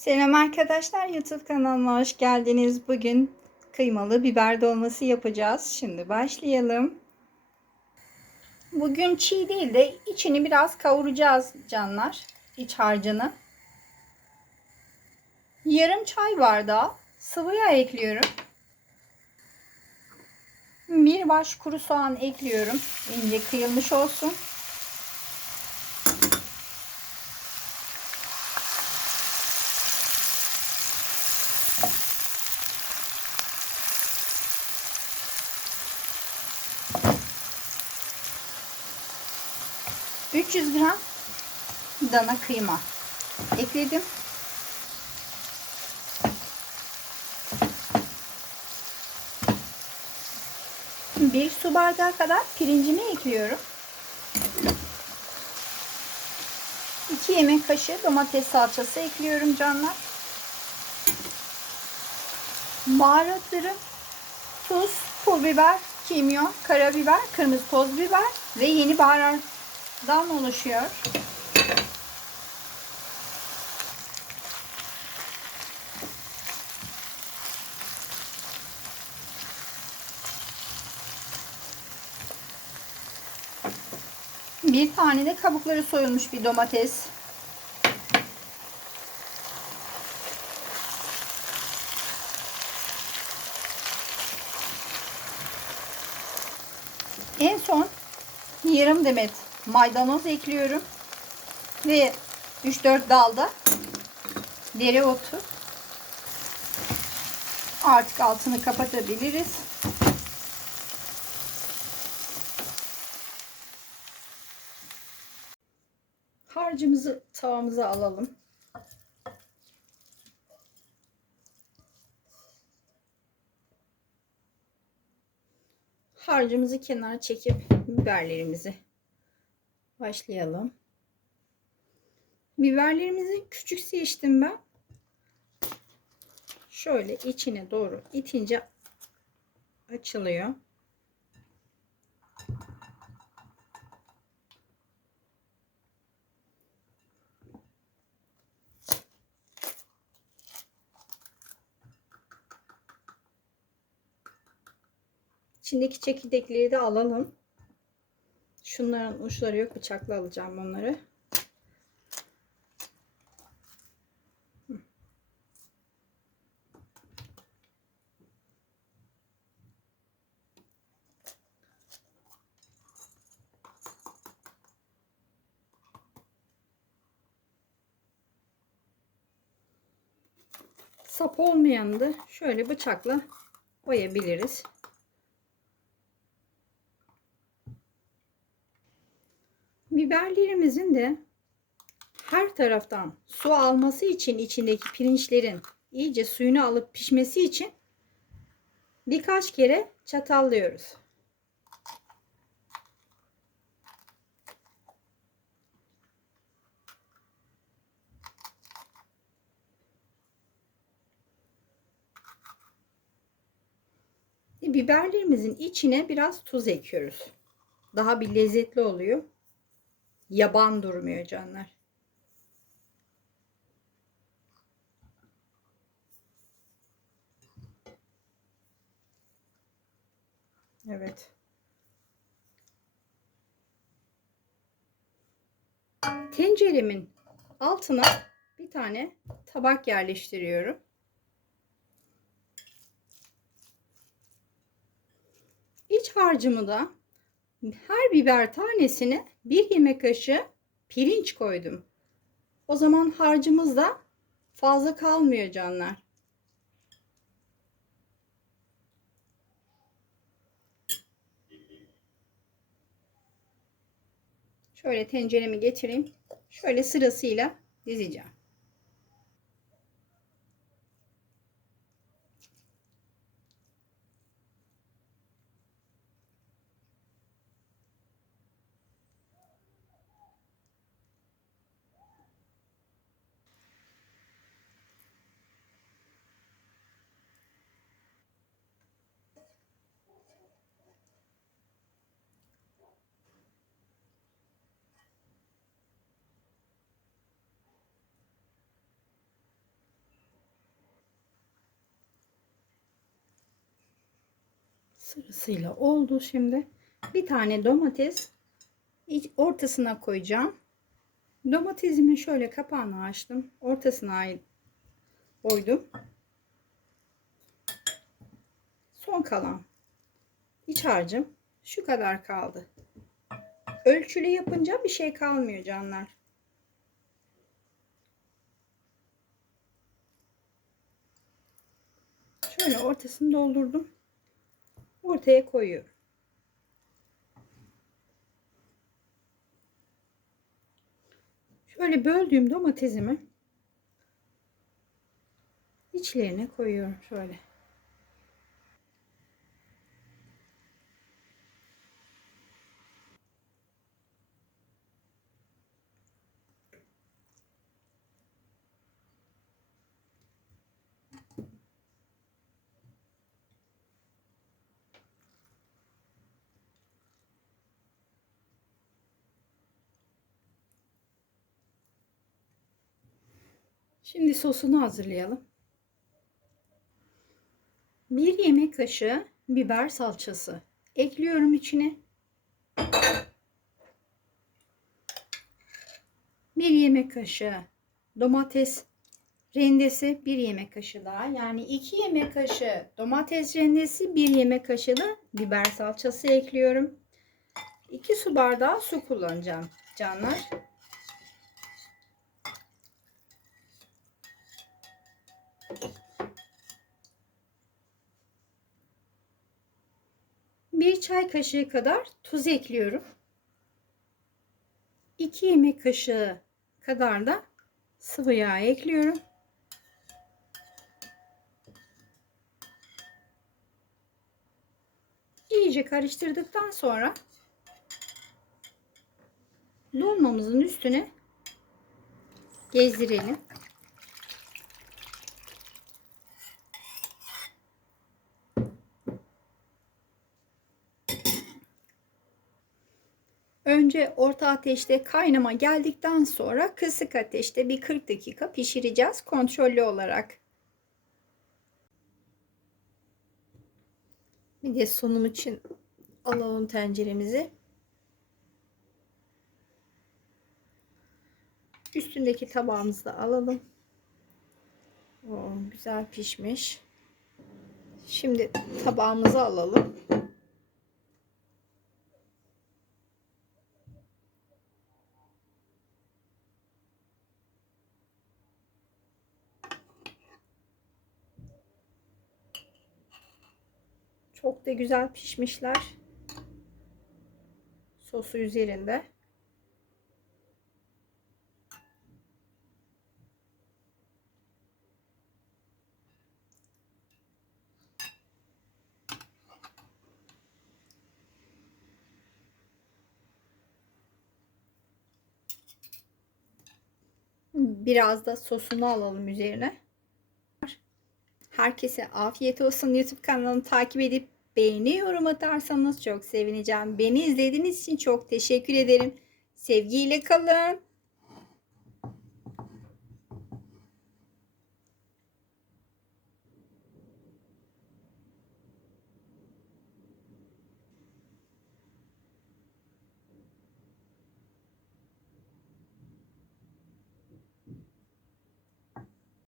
Selam arkadaşlar YouTube kanalıma hoş geldiniz. Bugün kıymalı biber dolması yapacağız. Şimdi başlayalım. Bugün çiğ değil de içini biraz kavuracağız canlar. İç harcını. Yarım çay bardağı sıvı yağ ekliyorum. Bir baş kuru soğan ekliyorum. İnce kıyılmış olsun. ...300 gram dana kıyma ekledim. Bir su bardağı kadar pirincimi ekliyorum. 2 yemek kaşığı domates salçası ekliyorum canlar. Baharatları tuz, pul biber, kimyon, karabiber, kırmızı toz biber ve yeni baharattan oluşuyor. Bir tane de kabukları soyulmuş bir domates. En son yarım demet maydanoz ekliyorum. Ve 3-4 dalda dereotu. Artık altını kapatabiliriz. Harcımızı tavamıza alalım. Harcımızı kenara çekip biberlerimizi başlayalım. Biberlerimizi küçük seçtim ben. Şöyle içine doğru itince açılıyor. İçindeki çekirdekleri de alalım. Şunların uçları yok. Bıçakla alacağım onları. Sap olmayanı da şöyle bıçakla oyabiliriz. Biberlerimizin de her taraftan su alması için içindeki pirinçlerin iyice suyunu alıp pişmesi için birkaç kere çatallıyoruz. Biberlerimizin içine biraz tuz ekiyoruz. Daha bir lezzetli oluyor yaban durmuyor canlar. Evet. Tenceremin altına bir tane tabak yerleştiriyorum. İç harcımı da her biber tanesine bir yemek kaşığı pirinç koydum. O zaman harcımız da fazla kalmıyor canlar. Şöyle tenceremi getireyim. Şöyle sırasıyla dizeceğim. Sırasıyla oldu şimdi. Bir tane domates ortasına koyacağım. Domatesimin şöyle kapağını açtım. Ortasına koydum. Son kalan iç harcım şu kadar kaldı. Ölçülü yapınca bir şey kalmıyor canlar. Şöyle ortasını doldurdum. Ortaya koyuyorum. Şöyle böldüğüm domatesimi içlerine koyuyorum şöyle. Şimdi sosunu hazırlayalım. Bir yemek kaşığı biber salçası ekliyorum içine. Bir yemek kaşığı domates rendesi, bir yemek kaşığı daha. Yani iki yemek kaşığı domates rendesi, bir yemek kaşığı da biber salçası ekliyorum. 2 su bardağı su kullanacağım canlar. Bir çay kaşığı kadar tuz ekliyorum. 2 yemek kaşığı kadar da sıvı yağ ekliyorum. İyice karıştırdıktan sonra dolmamızın üstüne gezdirelim. Önce orta ateşte kaynama geldikten sonra kısık ateşte bir 40 dakika pişireceğiz kontrollü olarak. Bir de sunum için alalım tenceremizi. Üstündeki tabağımızı da alalım. Oo, güzel pişmiş. Şimdi tabağımızı alalım. Çok da güzel pişmişler. Sosu üzerinde. Biraz da sosunu alalım üzerine. Herkese afiyet olsun. YouTube kanalını takip edip beğeni yorum atarsanız çok sevineceğim. Beni izlediğiniz için çok teşekkür ederim. Sevgiyle kalın.